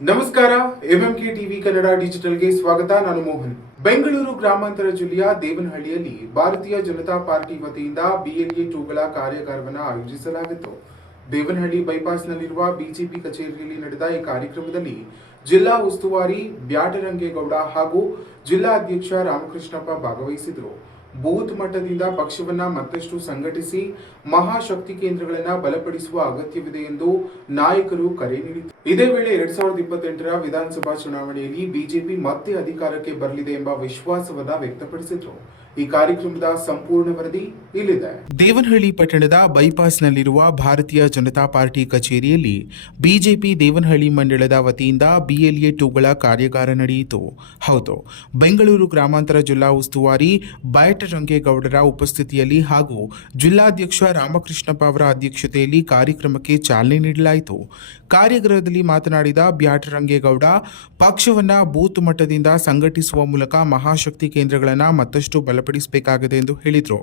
ನಮಸ್ಕಾರ. MMK TV Kannada ಡಿಜಿಟಲ್ಗೆ ಸ್ವಾಗತ. ನಾನು ಮೋಹನ್. ಬೆಂಗಳೂರು ಗ್ರಾಮಾಂತರ ಜಿಲ್ಲೆಯ ದೇವನಹಳ್ಳಿಯಲ್ಲಿ ಭಾರತೀಯ ಜನತಾ ಪಾರ್ಟಿ ವತಿಯಿಂದ BLA 2ಗಳ ಕಾರ್ಯಾಗಾರವನ್ನು ಆಯೋಜಿಸಲಾಗಿತ್ತು. ದೇವನಹಳ್ಳಿ ಬೈಪಾಸ್ನಲ್ಲಿರುವ ಬಿಜೆಪಿ ಕಚೇರಿಯಲ್ಲಿ ನಡೆದ ಈ ಕಾರ್ಯಕ್ರಮದಲ್ಲಿ ಜಿಲ್ಲಾ ಉಸ್ತುವಾರಿ ಬ್ಯಾಟರಂಗೇಗೌಡ ಹಾಗೂ ಜಿಲ್ಲಾ ಅಧ್ಯಕ್ಷ ರಾಮಕೃಷ್ಣಪ್ಪ ಭಾಗವಹಿಸಿದರು. ಬೂತ್ ಮಟ್ಟದಿಂದ ಪಕ್ಷವನ್ನ ಮತ್ತಷ್ಟು ಸಂಘಟಿಸಿ ಮಹಾಶಕ್ತಿ ಕೇಂದ್ರಗಳನ್ನು ಬಲಪಡಿಸುವ ಅಗತ್ಯವಿದೆ ಎಂದು ನಾಯಕರು ಕರೆ ನೀಡಿದರು. ಇದೇ ವೇಳೆ 2028ರ ವಿಧಾನಸಭಾ ಚುನಾವಣೆಯಲ್ಲಿ ಬಿಜೆಪಿ ಮತ್ತೆ ಅಧಿಕಾರಕ್ಕೆ ಬರಲಿದೆ ಎಂಬ ವಿಶ್ವಾಸವನ್ನ ವ್ಯಕ್ತಪಡಿಸಿದರು. ಈ ಕಾರ್ಯಕ್ರಮದ ಸಂಪೂರ್ಣ ವರದಿ ಇಲ್ಲಿದೆ. ದೇವನಹಳ್ಳಿ ಪಟ್ಟಣದ ಬೈಪಾಸ್ನಲ್ಲಿರುವ ಭಾರತೀಯ ಜನತಾ ಪಾರ್ಟಿ ಕಚೇರಿಯಲ್ಲಿ ಬಿಜೆಪಿ ದೇವನಹಳ್ಳಿ ಮಂಡಳದ ವತಿಯಿಂದ BLA 2ಗಳ ಕಾರ್ಯಾಗಾರ ನಡೆಯಿತು. ಹೌದು, ಬೆಂಗಳೂರು ಗ್ರಾಮಾಂತರ ಜಿಲ್ಲಾ ಉಸ್ತುವಾರಿ ಬ್ಯಾಟರಂಗೇಗೌಡರ ಉಪಸ್ಥಿತಿಯಲ್ಲಿ ಹಾಗೂ ಜಿಲ್ಲಾಧ್ಯಕ್ಷ ರಾಮಕೃಷ್ಣಪ್ಪ ಅವರ ಅಧ್ಯಕ್ಷತೆಯಲ್ಲಿ ಕಾರ್ಯಕ್ರಮಕ್ಕೆ ಚಾಲನೆ ನೀಡಲಾಯಿತು. ಕಾರ್ಯಾಗಾರದಲ್ಲಿ ಮಾತನಾಡಿದ ಬ್ಯಾಟರಂಗೇಗೌಡ, ಪಕ್ಷವನ್ನ ಬೂತ್ ಮಟ್ಟದಿಂದ ಸಂಘಟಿಸುವ ಮೂಲಕ ಮಹಾಶಕ್ತಿ ಕೇಂದ್ರಗಳನ್ನು ಮತ್ತಷ್ಟು ಬಲಪಡಿಸಬೇಕಾಗಿದೆ ಎಂದು ಹೇಳಿದರು.